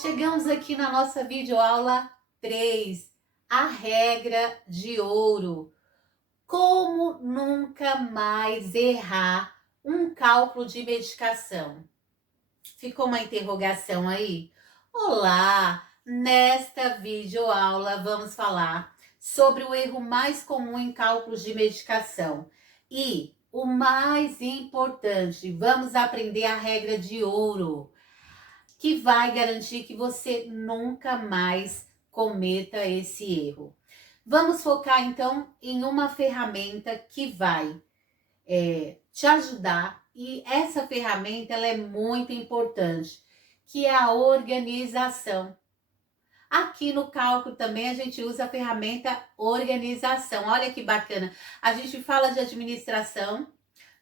Chegamos aqui na nossa videoaula 3, a regra de ouro. Como nunca mais errar um cálculo de medicação? Ficou uma interrogação aí? Olá! Nesta videoaula vamos falar sobre o erro mais comum em cálculos de medicação. E o mais importante, vamos aprender a regra de ouro, que vai garantir que você nunca mais cometa esse erro. Vamos focar então em uma ferramenta que vai te ajudar, e essa ferramenta ela é muito importante, que é a organização. Aqui no cálculo também a gente usa a ferramenta organização. Olha que bacana. A gente fala de administração,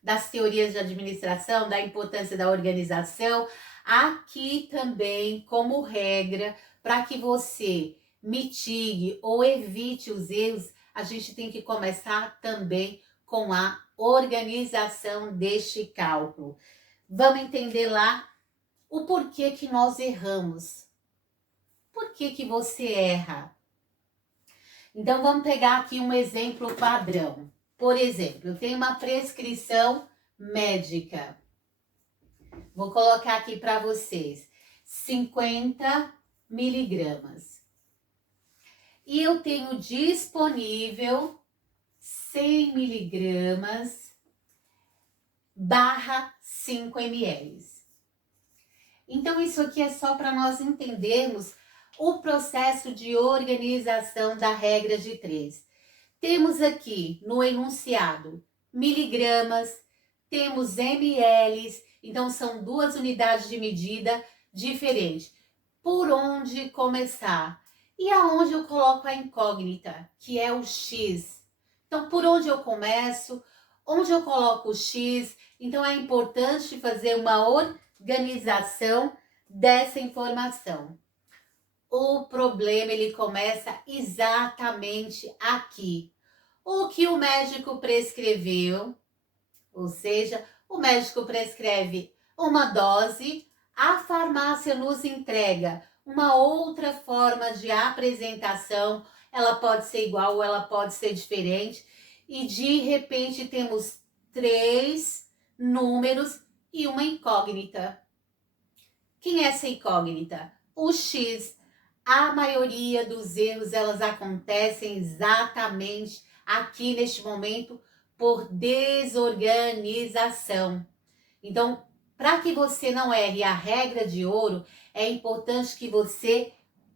das teorias de administração, da importância da organização. Aqui também, como regra, para que você mitigue ou evite os erros, a gente tem que começar também com a organização deste cálculo. Vamos entender lá o porquê que nós erramos. Por que você erra? Então, vamos pegar aqui um exemplo padrão. Por exemplo, eu tenho uma prescrição médica. Vou colocar aqui para vocês 50 miligramas. E eu tenho disponível 100 miligramas barra 5 ml. Então, isso aqui é só para nós entendermos o processo de organização da regra de 3. Temos aqui no enunciado miligramas, temos ml, então são duas unidades de medida diferentes. Por onde começar? E aonde eu coloco a incógnita, que é o X. Então, por onde eu começo? Onde eu coloco o X? Então, é importante fazer uma organização dessa informação. O problema ele começa exatamente aqui. O que o médico prescreveu, ou seja, o médico prescreve uma dose, a farmácia nos entrega uma outra forma de apresentação, ela pode ser igual ou ela pode ser diferente, e de repente temos 3 números e uma incógnita. Quem é essa incógnita? O X. A maioria dos erros, elas acontecem exatamente aqui neste momento por desorganização. Então, para que você não erre a regra de ouro, é importante que você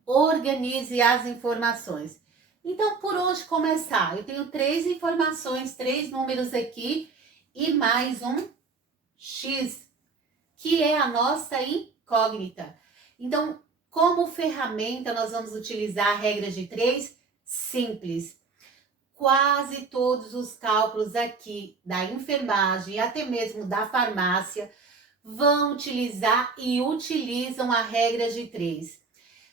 organize as informações. Então, por onde começar? Eu tenho 3 informações, 3 números aqui e mais um X, que é a nossa incógnita. Então, como ferramenta, nós vamos utilizar a regra de 3? Simples. Quase todos os cálculos aqui da enfermagem e até mesmo da farmácia vão utilizar e utilizam a regra de 3.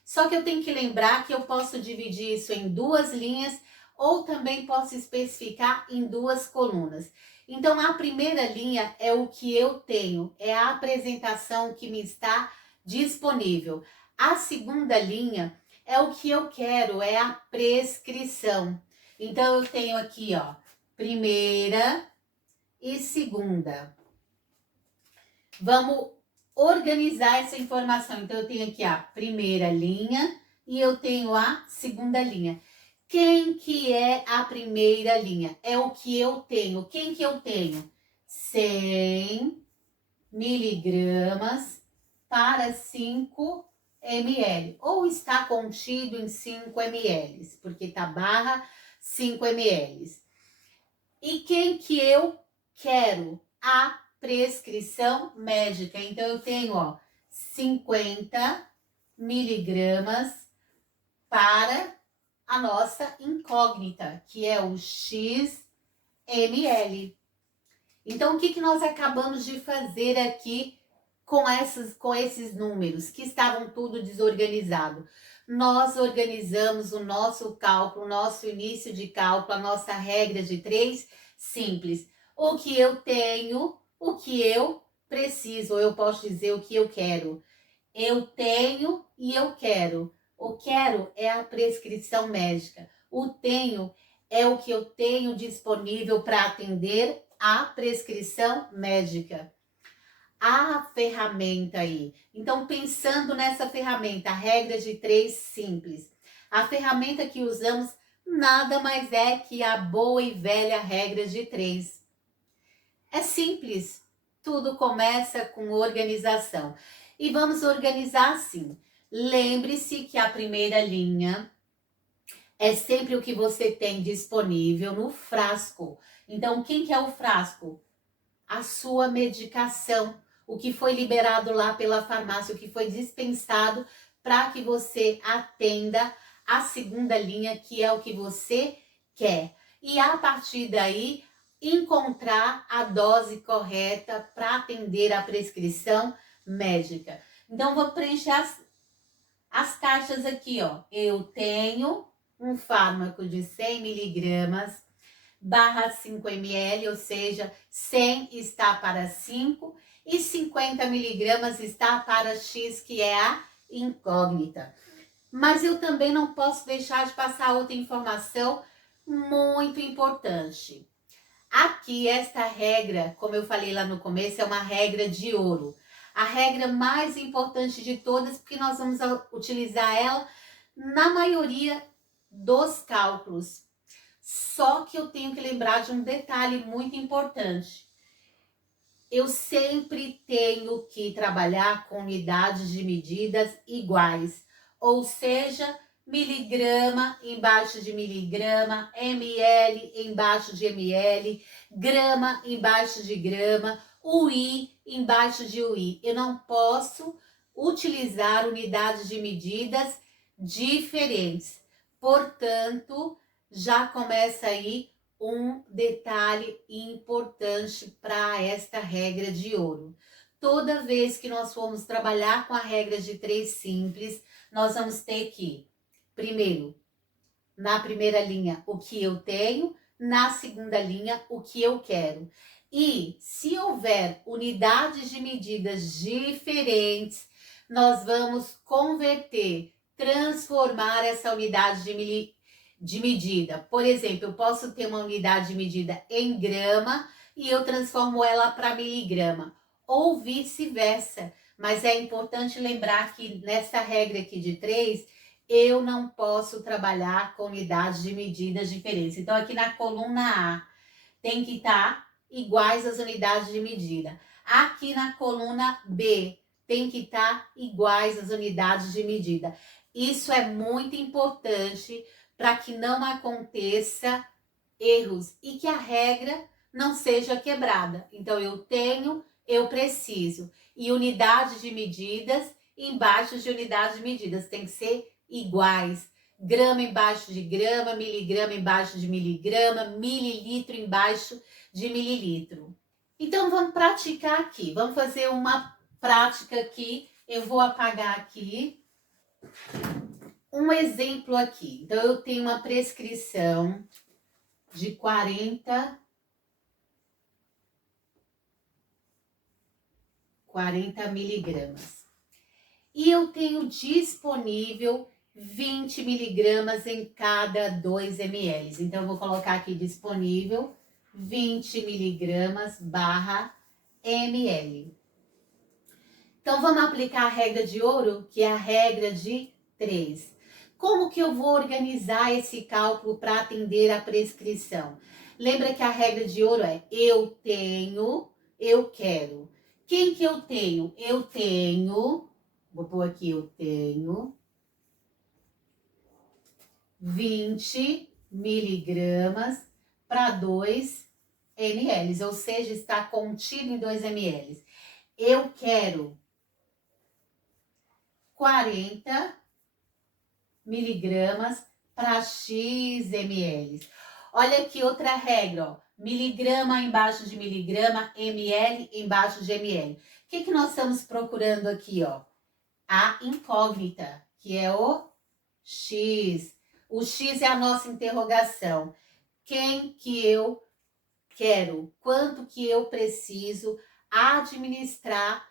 Só que eu tenho que lembrar que eu posso dividir isso em 2 linhas ou também posso especificar em 2 colunas. Então, a primeira linha é o que eu tenho, é a apresentação que me está disponível. A segunda linha é o que eu quero, é a prescrição. Então, eu tenho aqui, ó, primeira e segunda. Vamos organizar essa informação. Então, eu tenho aqui a primeira linha e eu tenho a segunda linha. Quem que é a primeira linha? É o que eu tenho. Quem que eu tenho? 100 miligramas para 5 ml. Ou está contido em 5 ml, porque está barra 5 ml. E quem que eu quero? A prescrição médica. Então, eu tenho, ó, 50 miligramas para a nossa incógnita, que é o XML. Então, o que nós acabamos de fazer aqui com esses números, que estavam tudo desorganizado? Nós organizamos o nosso cálculo, o nosso início de cálculo, a nossa regra de 3, simples. O que eu tenho, o que eu preciso, ou eu posso dizer o que eu quero. Eu tenho e eu quero. O quero é a prescrição médica. O tenho é o que eu tenho disponível para atender a prescrição médica. A ferramenta aí. Então, pensando nessa ferramenta, a regra de 3 simples. A ferramenta que usamos nada mais é que a boa e velha regra de 3. É simples. Tudo começa com organização. E vamos organizar assim. Lembre-se que a primeira linha é sempre o que você tem disponível no frasco. Então, quem que é o frasco? A sua medicação, o que foi liberado lá pela farmácia, o que foi dispensado para que você atenda a segunda linha, que é o que você quer. E a partir daí, encontrar a dose correta para atender a prescrição médica. Então, vou preencher as caixas aqui, ó. Eu tenho um fármaco de 100 miligramas barra 5 ml, ou seja, 100 está para 5 e 50 miligramas está para X, que é a incógnita. Mas eu também não posso deixar de passar outra informação muito importante. Aqui, esta regra, como eu falei lá no começo, é uma regra de ouro. A regra mais importante de todas, porque nós vamos utilizar ela na maioria dos cálculos. Só que eu tenho que lembrar de um detalhe muito importante. Eu sempre tenho que trabalhar com unidades de medidas iguais, ou seja, miligrama embaixo de miligrama, ml embaixo de ml, grama embaixo de grama, UI embaixo de UI. Eu não posso utilizar unidades de medidas diferentes. Portanto, já começa aí um detalhe importante para esta regra de ouro. Toda vez que nós formos trabalhar com a regra de 3 simples, nós vamos ter que, primeiro, na primeira linha, o que eu tenho, na segunda linha, o que eu quero. E se houver unidades de medidas diferentes, nós vamos converter, transformar essa unidade de medida. Por exemplo, eu posso ter uma unidade de medida em grama e eu transformo ela para miligrama, ou vice-versa. Mas é importante lembrar que nessa regra aqui de 3, eu não posso trabalhar com unidades de medidas diferentes. Então, aqui na coluna A, tem que estar iguais as unidades de medida. Aqui na coluna B, tem que estar iguais as unidades de medida. Isso é muito importante para que não aconteça erros e que a regra não seja quebrada. Então, eu tenho, eu preciso. E unidades de medidas embaixo de unidades de medidas tem que ser iguais. Grama embaixo de grama, miligrama embaixo de miligrama, mililitro embaixo de mililitro. Então, vamos praticar aqui. Vamos fazer uma prática aqui. Eu vou apagar aqui. Um exemplo aqui. Então, eu tenho uma prescrição de 40 miligramas. E eu tenho disponível 20 miligramas em cada 2 ml. Então, eu vou colocar aqui disponível 20 miligramas barra ml. Então, vamos aplicar a regra de ouro, que é a regra de 3. Como que eu vou organizar esse cálculo para atender a prescrição? Lembra que a regra de ouro é eu tenho, eu quero. Quem que eu tenho? Eu tenho, vou pôr aqui, eu tenho 20 miligramas para 2 ml, ou seja, está contido em 2 ml. Eu quero 40 miligramas para X ml. Olha aqui outra regra, ó. Miligrama embaixo de miligrama, ml embaixo de ml. O que nós estamos procurando aqui, ó? A incógnita, que é o X. O X é a nossa interrogação. Quem que eu quero? Quanto que eu preciso administrar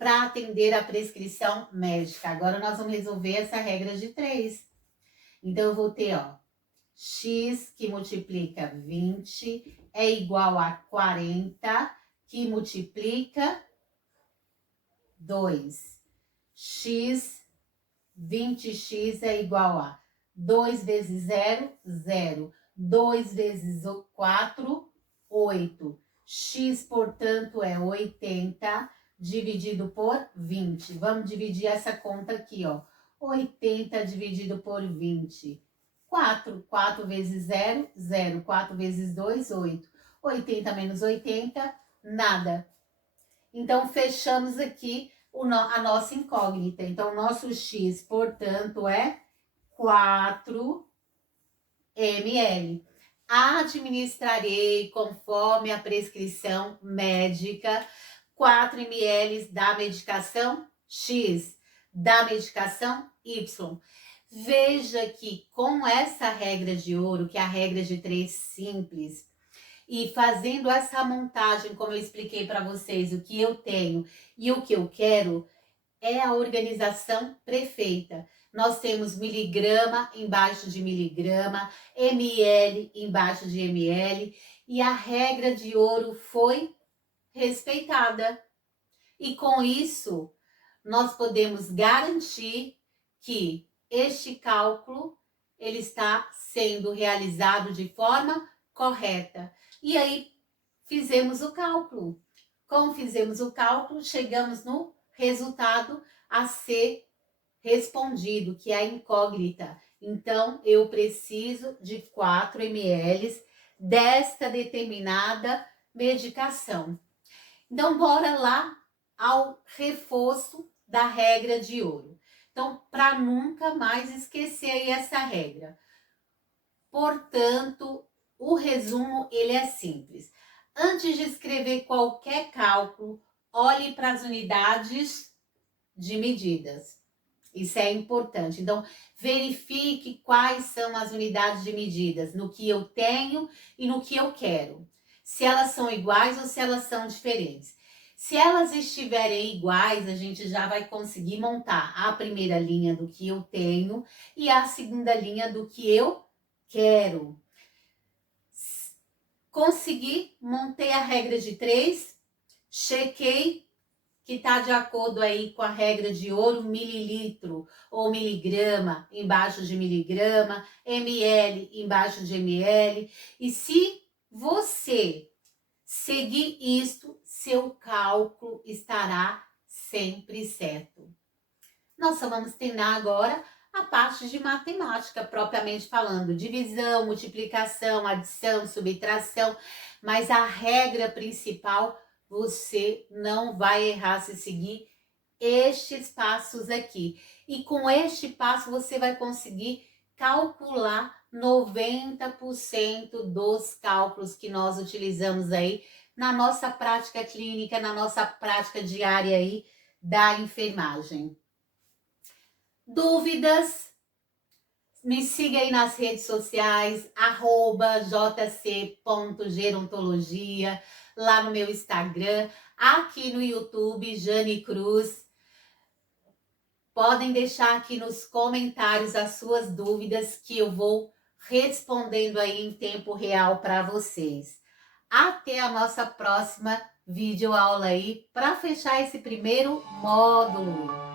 para atender a prescrição médica. Agora nós vamos resolver essa regra de 3. Então eu vou ter, ó, x que multiplica 20 é igual a 40 que multiplica 2. 20x é igual a 2 vezes 0, 0. 2 vezes 4, 8. X, portanto, é 80 dividido por 20. Vamos dividir essa conta aqui, ó. 80 dividido por 20. 4. 4 vezes 0, 0. 4 vezes 2, 8. 80 menos 80, nada. Então, fechamos aqui a nossa incógnita. Então, o nosso X, portanto, é 4 ml. Administrarei, conforme a prescrição médica, 4 ml da medicação X, da medicação Y. Veja que com essa regra de ouro, que é a regra de 3 simples, e fazendo essa montagem, como eu expliquei para vocês, o que eu tenho e o que eu quero, é a organização perfeita. Nós temos miligrama embaixo de miligrama, ml embaixo de ml, e a regra de ouro foi respeitada. E com isso, nós podemos garantir que este cálculo ele está sendo realizado de forma correta. E aí, fizemos o cálculo. Como fizemos o cálculo, chegamos no resultado a ser respondido, que é a incógnita. Então, eu preciso de 4 ml desta determinada medicação. Então, bora lá ao reforço da regra de ouro. Então, para nunca mais esquecer aí essa regra. Portanto, o resumo ele é simples. Antes de escrever qualquer cálculo, olhe para as unidades de medidas. Isso é importante. Então, verifique quais são as unidades de medidas no que eu tenho e no que eu quero. Se elas são iguais ou se elas são diferentes. Se elas estiverem iguais, a gente já vai conseguir montar a primeira linha do que eu tenho e a segunda linha do que eu quero. Consegui, montei a regra de 3, chequei que está de acordo aí com a regra de ouro, mililitro ou miligrama embaixo de miligrama, ml embaixo de ml. E se você seguir isto, seu cálculo estará sempre certo. Nós só vamos treinar agora a parte de matemática, propriamente falando, divisão, multiplicação, adição, subtração, mas a regra principal você não vai errar se seguir estes passos aqui. E com este passo você vai conseguir calcular 90% dos cálculos que nós utilizamos aí na nossa prática clínica, na nossa prática diária aí da enfermagem. Dúvidas? Me siga aí nas redes sociais, @jc.gerontologia, lá no meu Instagram, aqui no YouTube, Jane Cruz. Podem deixar aqui nos comentários as suas dúvidas que eu vou respondendo aí em tempo real para vocês. Até a nossa próxima videoaula aí para fechar esse primeiro módulo.